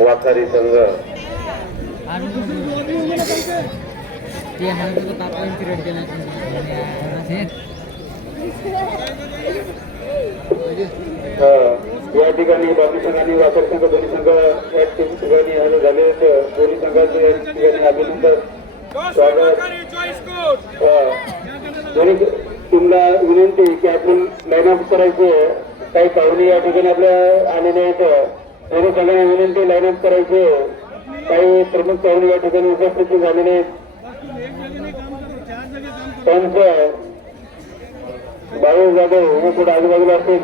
वाखारी संघ या ठिकाणी बाकी संघांनी वाखारी संघ दोन्ही संघ या ठिकाणी हजर झाले. दोन्ही संघाचे या ठिकाणी अभिनंदन स्वागत. दोन्ही टीमला विनंती की आपण लाईनअप करायचे. काही पाहुणे या ठिकाणी आपल्या आलेले आहेत. दोन्ही संघांना विनंती लाईनअप करायचे. काही प्रमुख पाहुणे या ठिकाणी उपस्थित झालेले आहेत. त्यांचं बाळू जाधव हे कुठे आजूबाजूला असतील.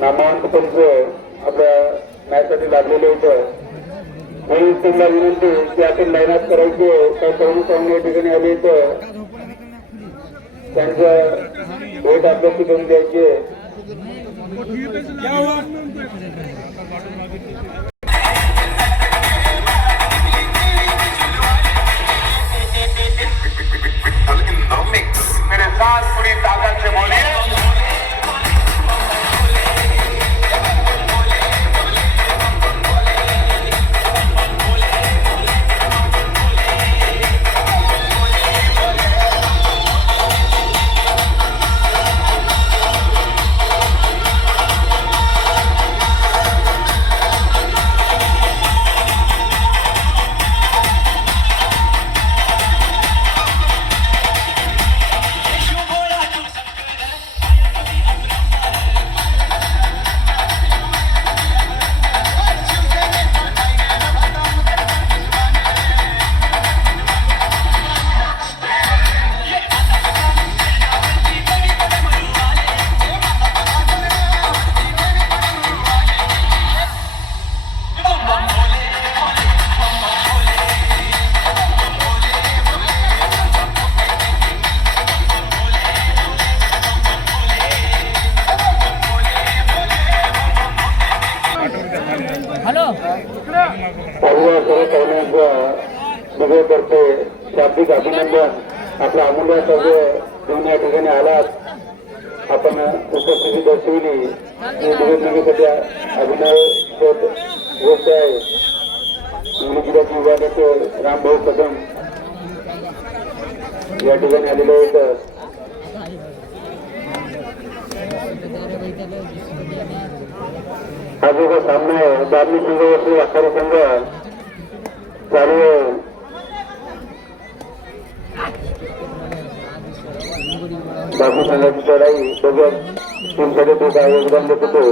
नामवंत पंच आपल्या मॅचसाठी लागलेले होतं. म्हणून त्यांना विनंती की आपण लाईनअप करायचे. काही पाहुणे या ठिकाणी आले तर त्यांचं भेट आपल्याशी करून द्यायचे. मेरे साथ पूरी ताकत से बोले करते. शाब्दिक अभिनंदन. आपल्या अमूल्य सगळे घेऊन या ठिकाणी आलात. आपण उपस्थिती दर्शविली निवडणुकीसाठी अभिनय गोष्ट आहे. इंग्लिश विभागाचे रामभाऊ कदम या ठिकाणी आलेले आहेत. हा जो सामना आहे दामनी संघ वर्षी वाखारी संघ चालू आहे. बापू संघाची लढाई बघत टीमसाठी तो काय योगदान देत होतो.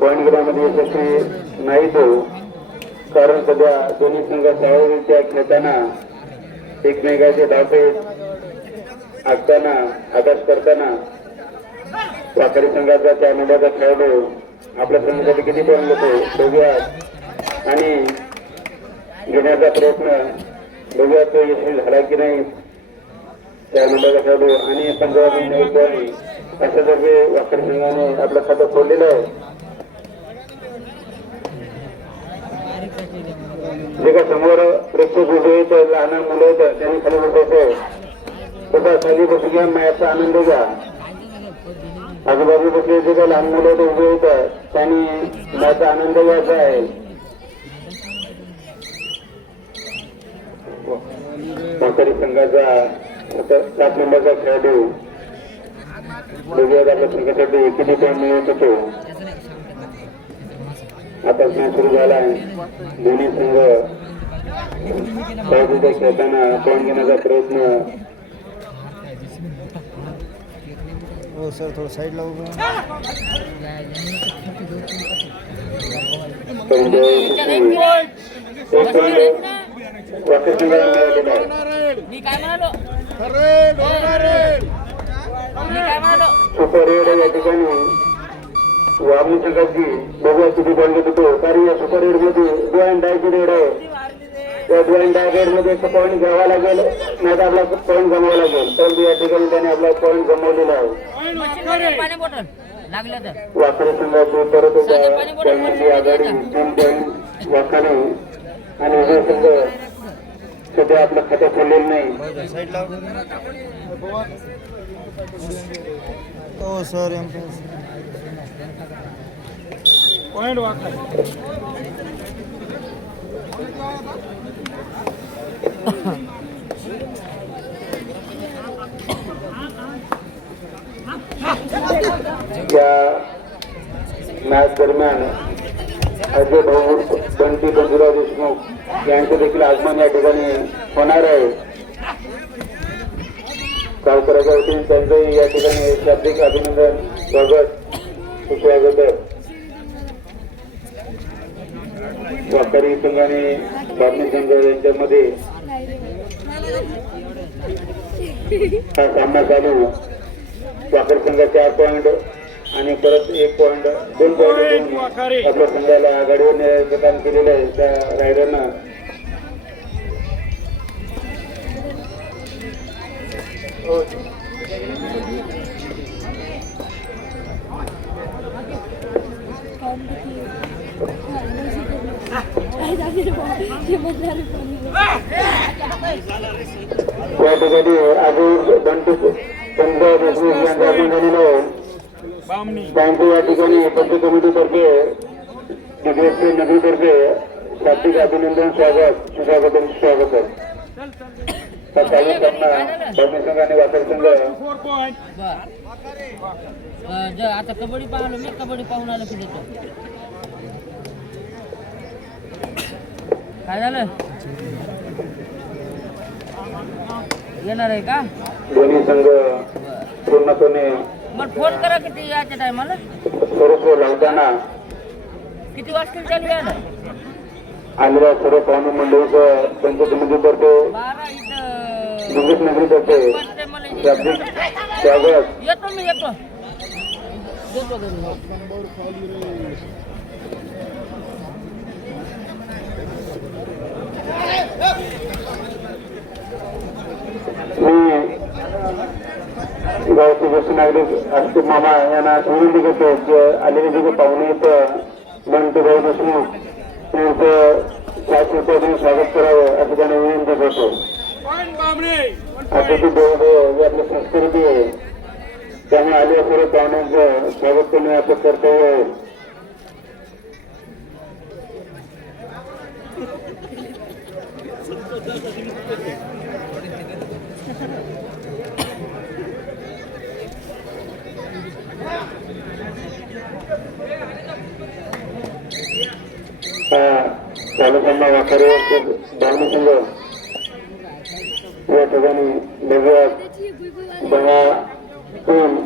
पॉईंट घेण्यामध्ये यशस्वी नाही तो. कारण सध्या दोन्ही संघ स्वाभाविकरित्या खेळताना एकमेकाचे धावफेक आखताना अभ्यास करताना वाखारी संघाचा त्या नंबरचा खेळाडू आपल्या संघासाठी किती पॉईंट घेतो बघूया आणि घेण्याचा प्रयत्न बघूया तो यशस्वी झाला की नाही. त्या नंबरचा खेळाडू आणि 15 पॉईंट अशा तर्फे वाखारी संघाने आपलं खातं खोललेलं आहे. जे का समोर प्रेक्षक उभे आहेत लहान मुलं आहेत त्यांनी खाली बसायचं. तसा खाली बसू घ्या. मॅचचा आनंद घ्या. आजूबाजू बसले जे काही लहान मुलं उभे आहेत त्यांनी मॅचचा आनंद घ्यायचा आहे. वाखारी संघाचा 7 नंबरचा खेळाडू बघूयात आपल्या संघासाठी किती पॉईंट मिळवत होतो. आता मॅच सुरू झाला आहे. दोन्ही संघ सहजूच्या खेळताना पॉईंट घेण्याचा प्रयत्न. हो सर थोडं साईडला उभं. वाखारी संघाला मिळालेला आहे. सुपर रेड या ठिकाणी वामनी संघाची बघूया किती बॉल घेत होतो. कारण या सुपर रेड मध्ये डू अँड डायची रेड आहे. त्या डू अँड डाय रेड मध्ये पॉईंट घ्यावा लागेल नाही तर आपला पॉईंट गमवावा लागेल. तर या ठिकाणी त्याने आपला पॉईंट गमवलेला आहे. वाखारी संघाची परत एकदा आघाडी 3 पॉईंट वाखारी आणि उभय संघ सध्या आपलं खातं खोललेलं नाही. साईडला हो सर एम्प्रेस पॉइंट वाका या मॅच दरम्यान अजय भाऊ बंटी बंधुराव देशमुख यांचं देखील आगमन या ठिकाणी होणार आहे. गावकऱ्याच्या वतीने त्यांचंही या ठिकाणी शाब्दिक अभिनंदन स्वागत सुस्वागत आहे. वाकरी संघ आणि बातमी संघ यांच्यामध्ये हा सामना चालू. वाकर संघ 4 पॉईंट आणि परत 1 पॉईंट 2 पॉईंट आपल्या संघाला आघाडीवर नेण्याचं काम केलेलं आहे त्या रायडरनं. त्या ठिकाणी अजून बंटी पंधरा देशमुख यांचा आपण झालेलं आहे. बँक या ठिकाणी पंच कमिटीतर्फे डिग्रेसचे नगरीतर्फे शाब्दिक अभिनंदन स्वागत सुस्वागत स्वागत आहे. हा चालू सामना बातमी संघ आणि वाकर संघ. आता कबड्डी पाहलो मी कबड्डी पाहून आलो की देतो काय झालं येणार आहे का दोन्ही संघ पूर्णपणे मग फोन करा किती याच्या टायमाला स्वरूप लावताना किती वाजता चालू यायला आलेल्या सर्व पाहुणे मंडळीचं पंच कमिटीतर्फे 12 इथं डिग्रेस नगरीतर्फे शाब्दिक स्वागत. येतो मी येतो देतो घरी मी गावचे ज्येष्ठ नागरिक असते मामा यांना विनंती करतो की आलेले जे पाहुणे आहेत बंटीभाऊ देशमुख त्यांचं 5 रुपयातून स्वागत करावं असं त्यांना विनंती करतो. अतिथी देवो ही आपली संस्कृती आहे त्यामुळे आलेल्या सर्व पाहुण्यांचं स्वागत करणे आपलं कर्तव्य आहे. चालू सामना वाखारे बावणी संघ या ठिकाणी लगेच 10-3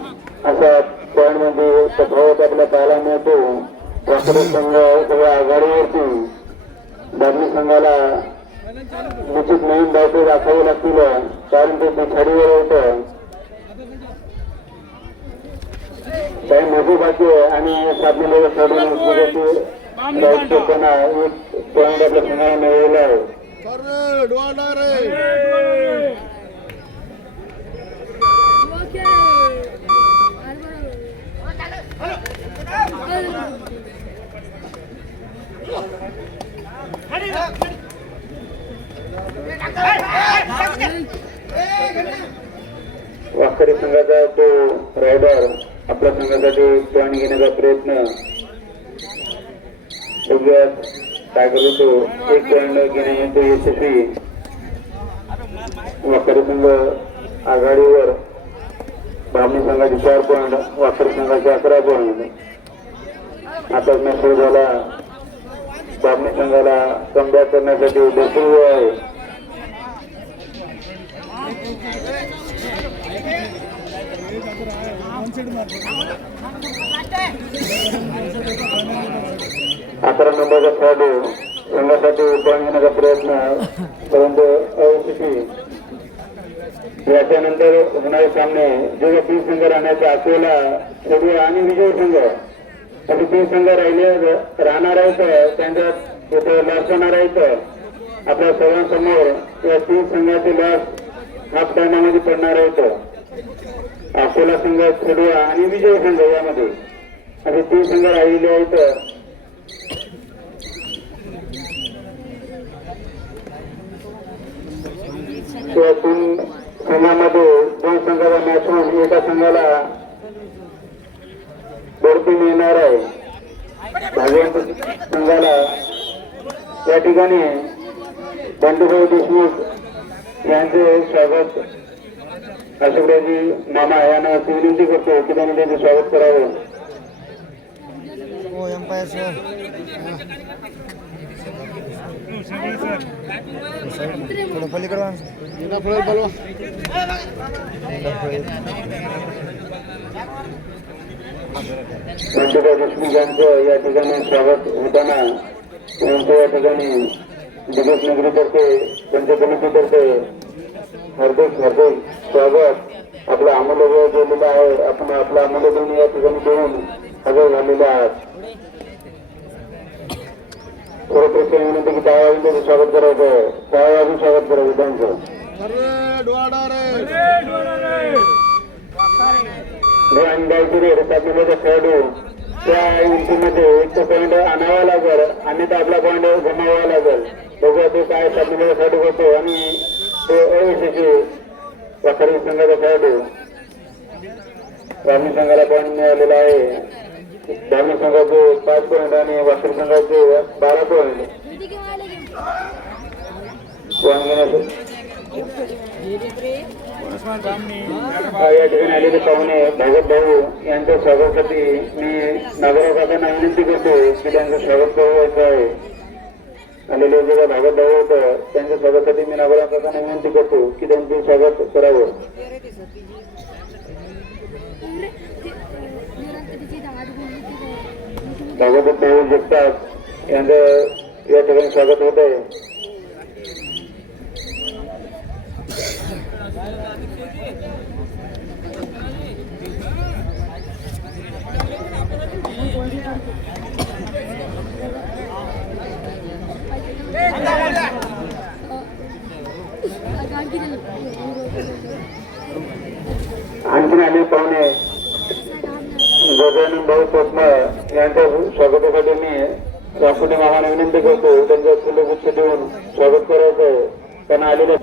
असा पॉईंट मध्ये तफावत आपल्याला पाहायला मिळतो. वाखारे संघ सगळ्या आघाडीवरती बावणी संघाला निश्चित नवीन धावते दाखवावे लागतील कारण ते पिछाडीवर होतं. काही मोठी बाकी आहे आणि साधलेले सोडून राजस्थाना एक पॉईंट आपल्या संघाला मिळवलेला आहे. वाकरी संघाचा तो रायडर आपल्या संघासाठी पॉईंट घेण्याचा प्रयत्न काय करतो. 1 पॉईंट घेण्यामध्ये यशस्वी. वाकरी संघ आघाडीवर ब्राह्मणी संघाचे 4 पॉईंट वाकरी संघाचे 11 पॉईंट. आता मॅच सुरू झाला. ब्राह्मणी संघाला कमबॅक करण्यासाठी भरपूर वेळ आहे. अकरा नंबरचा खेळाडू संघासाठी पॉईंट घेण्याचा प्रयत्न परंतु अयशस्वी. याच्यानंतर होणारे सामने जे 3 संघ राहण्याचे अकोला खेडू आणि विजय संघ असे 3 संघ राहणार आहेत. त्यांच्यात इथे लॉस होणार आहेत. आपल्या सर्वांसमोर या 3 संघाचे लॉस हाफ टायमामध्ये पडणार आहेत. अकोला संघ खेडू आणि विजय संघ यामध्ये असे 3 संघ राहिलेले आहेत. त्यातून संघामध्ये 2 संघाचा मॅच होऊन एका संघाला बढती मिळणार आहे. भाजप संघाला या ठिकाणी बंडूभाऊ देशमुख यांचे स्वागत अशोकराजी मामा यांना विनंती करतो की त्यांनी त्यांचे स्वागत करावं. ओ एम्पायर सर थोडं पलीकडे वळा. बंडूभाऊ देशमुख यांचं या ठिकाणी स्वागत होताना त्यांचं या ठिकाणी दिग्गज नगरीतर्फे त्यांच्या कमिटीतर्फे हार्दिक स्वागत. आपला अमूल्य वेळ दिलेला आहे. आपण आपला अमूल्य दोन या ठिकाणी देऊन हजर झालेले आहात. सर्वप्रथम विनंती की टाळ्या त्यांचं स्वागत करायचं. टाळ्या स्वागत करायचं त्यांचं. खेळाडू त्या इंटीमध्ये एक तो पॉईंट आणावा लागेल आणि तो आपला पॉईंट गमावा लागेल. बघूया तो काय साधनेचा खेळाडू होतो आणि तो अयशस्वी वाखरी संघाचा खेळाडू. ग्रामीण संघाला पॉईंट मिळालेला आहे. ग्रामीण संघाचे 5 पॉईंट आणि वाखरी संघाचे 12 पॉईंट. या ठिकाणी आलेले पाहुणे भागवत भाऊ यांच्या स्वागतासाठी मी नागरिकांना विनंती करतो की त्यांचं स्वागत करायचं आहे. आलेले जे भागवत भाऊ होतं त्यांच्या स्वागतासाठी मी नागरिकांना विनंती करतो की त्यांचे स्वागत करावं. भागवत भाऊ जगताप यांचं या ठिकाणी स्वागत होत आहे. आणखीन आले पाहुणे गजानन भाऊ पोटमळ यांच्या स्वागतासाठी मी रापुटे मामांना विनंती करतो त्यांच्या फुलगुच्छ देऊन स्वागत करायचं आहे. त्यांना आलेल्या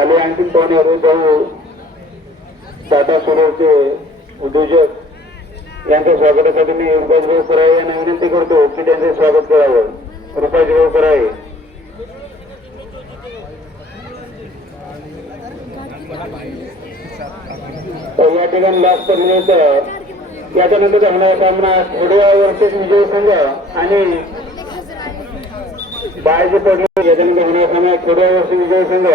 आले आणखीन पाहुणे अरुण भाऊ टाटा सोलरचे उद्योजक यांच्या स्वागतासाठी मी रुपाज भाऊ करावे यांना विनंती करतो की त्यांचे स्वागत करावं. रुपाज भाऊ करावे. या ठिकाणी लास्ट पर्यंत याच्यानंतर होणारा सामना खेडवा वर्सेस विजय संघ आणि बायचे पडले. याच्यानंतर होणारा सामना खेडवा वर्सेस विजय संघ.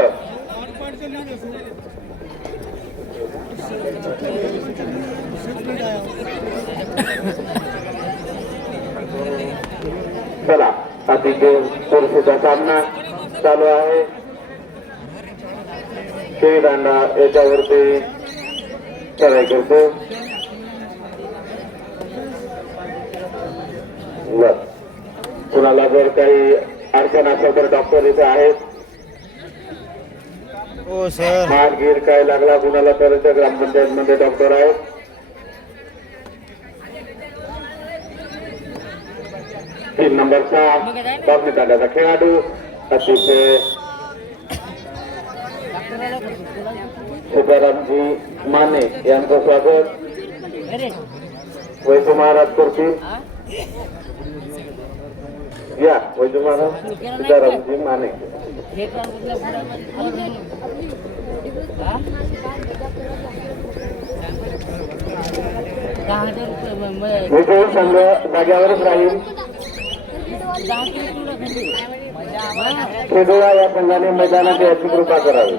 चला अतिशय चुरशीचा सामना चालू आहे. शिवी दांडा याच्यावरती चढाई करतो. कुणाला जर काही अडचण असेल तर डॉक्टर इथे आहेत. ओ सर मारगीर काय लागला कुणाला तर ग्रामपंचायत मध्ये डॉक्टर आहेत. तीन नंबरचा बातमी तांड्याचा खेळाडू अतिशय सीतारामजी माने यांचं स्वागत वैद्य महाराज करतील. या वैद्य महाराज सीतारामजी माने. विजयी संघ जाग्यावरच राहील. खेडोळा या संघाने मैदानात याची कृपा करावी.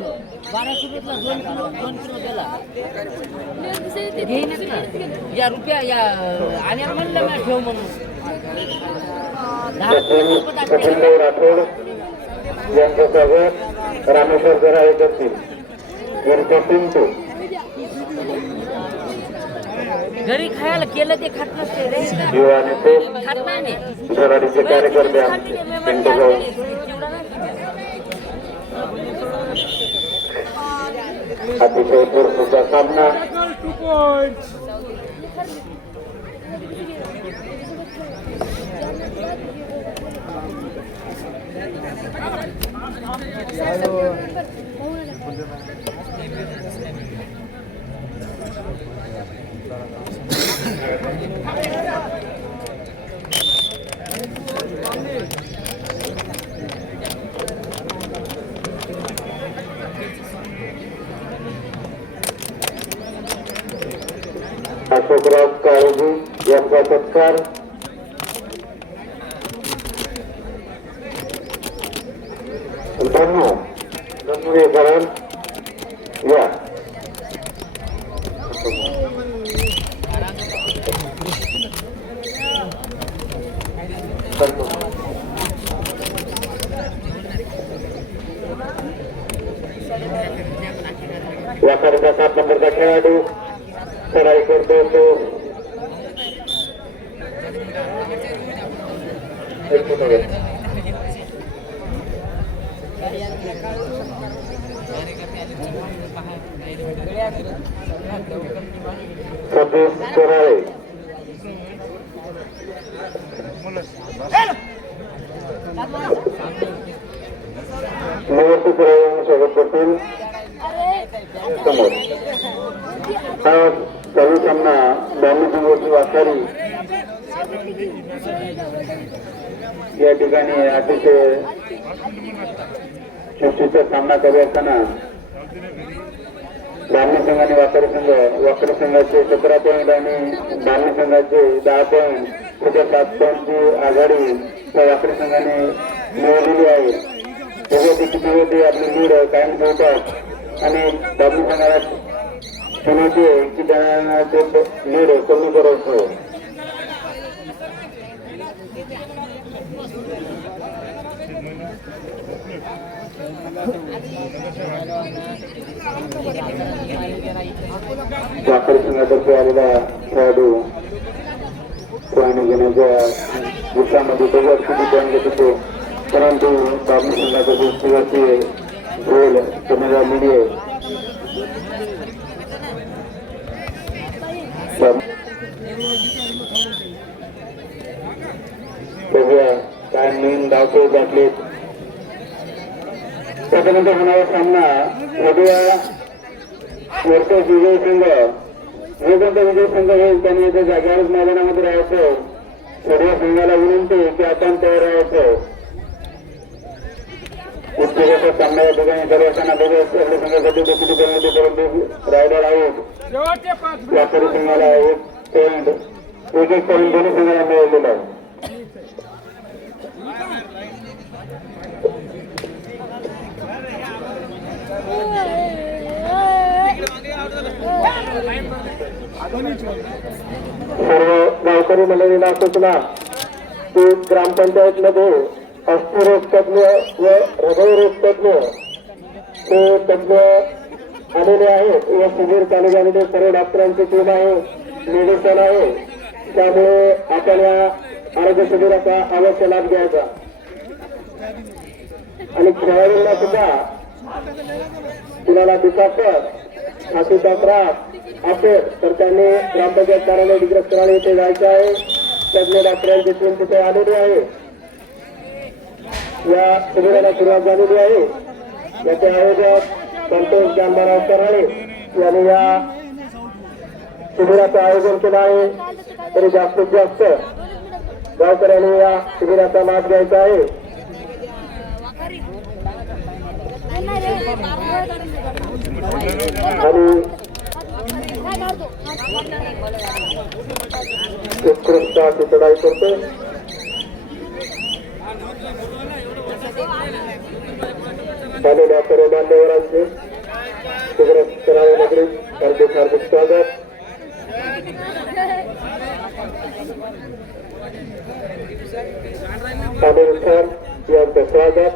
12 किलोतला 2 किलो गेला. घेईनच ना या रुपया या आणि म्हणलं मी ठेव म्हणून. सचिन राठोड यांचं स्वागत रामेश्वर जरा करतील. यांच्या पिंटू घरी खायला केलं ते खात नसते रे. जीवाने ते खात नाही झराडीचे कार्यकर्ते आमचे पिंटू भाऊ. अतिशय चुरशीचा सामना. अशोकराव काळजी यांचा सत्कार. धन्यवाद या वाकरचा 7 नंबरचा खेळाडू चढाई करतो तो सतीश कराळे. निवृत्ती कराळे स्वागत करतील समोर. हा चालू सामना धान्यसंघाची वाखारी या ठिकाणी अतिशय चुकीचा सामना करत असताना धान्य संघ आणि वाकरी संघ, वाकरी संघाचे 17 पॉईंट आणि धान्य संघाचे 10 पॉईंट, कुठे 7 पॉईंटची आघाडी त्या वाकरी संघाने मिळवलेली आहे. ते आपली लीड कायम ठेवतात आणि धान्य संघाला सुनावते की त्यांना ते लीड कमी करतो. वाकरी संघातर्फे आलेला खेळाडू पाणी घेण्याच्या वृत्तामध्ये दोघांची पॉईंट घेत होते, परंतु धान्य संघातर्फे सुरुवाती गोल करण्यात आलेली आहे. काय नवीन धावते गाठलेत. त्याच्यानंतर होणारा सामना उद्या वर्तोस विजय संघ. जो कोणता विजय संघ होईल त्याने इथे जागेवरच मैदानामध्ये राहायचं. सर्व संघाला विनंती की आपण तयार राहायचं. उत्तेजाचा सामना या ठिकाणी चालू असताना दोघे संघासाठी देखील करण्याचे, परंतु रायडर आऊट. व्यापारी संघाला 1 पॉईंट दोन्ही संघाला मिळालेला आहे. सर्व गावकरी मंडळींना सूचना की ग्रामपंचायत मध्ये अस्थिरोग तज्ञ व हृदयरोग तज्ञ हे तज्ञ आलेले आहेत व शिबिर चालू झालेले सर्व डॉक्टरांची टीम आहे, मेडिसिन आहे. त्यामुळे आपण या आरोग्य शिबिराचा अवश्य लाभ घ्यायचा. आणि खेळाडूंना सुद्धा कुणाला दुखापत, छातीचा त्रास असेल तर त्यांनी ग्रामपंचायत कार्यालय डिग्रस्त्रालय येथे जायचे आहे. तज्ञ डॉक्टरांची टीम तिथे आलेली आहे. या शिबिराला सुरुवात झालेली आहे. याचे आयोजक संतोष जांबाराव कराळे यांनी या शिबिराचं आयोजन केलं आहे. तरी जास्तीत जास्त गावकऱ्यांनी या शिबिराचा लाभ घ्यायचा आहे. आणि उत्कृष्ट अशी चढाई करतो. आलेल्या सर्व मान्यवरांचे करावे नगरी हार्दिक हार्दिक स्वागत. आमिर खान यांचं स्वागत.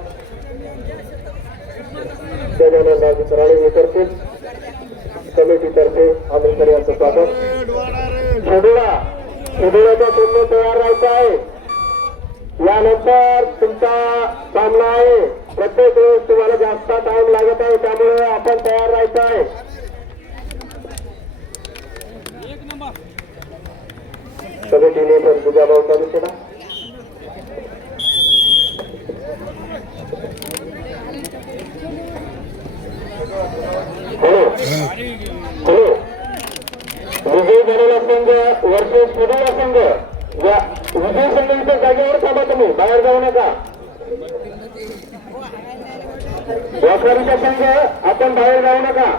गजानन कराळे हे करतील. कमिटीतर्फे आमिर खान यांचं स्वागत. शिबिराच्या टीमने तयार राहायचं आहे. यानंतर तुमचा सामना आहे. प्रत्येक वेळेस तुम्हाला जास्त टाइम लागत आहे, त्यामुळे आपण तयार राहायचं आहे. कमिटीने पण तुझ्याभाव चालू केला. हॅलो हॅलो विजय झालेला संघ वर्सेस पुढील संघ या विजय संघ इथं जागेवर थांबा तुम्ही बाहेर जाऊ नका व्यापारीचा संघ आपण बाहेर जाऊ नका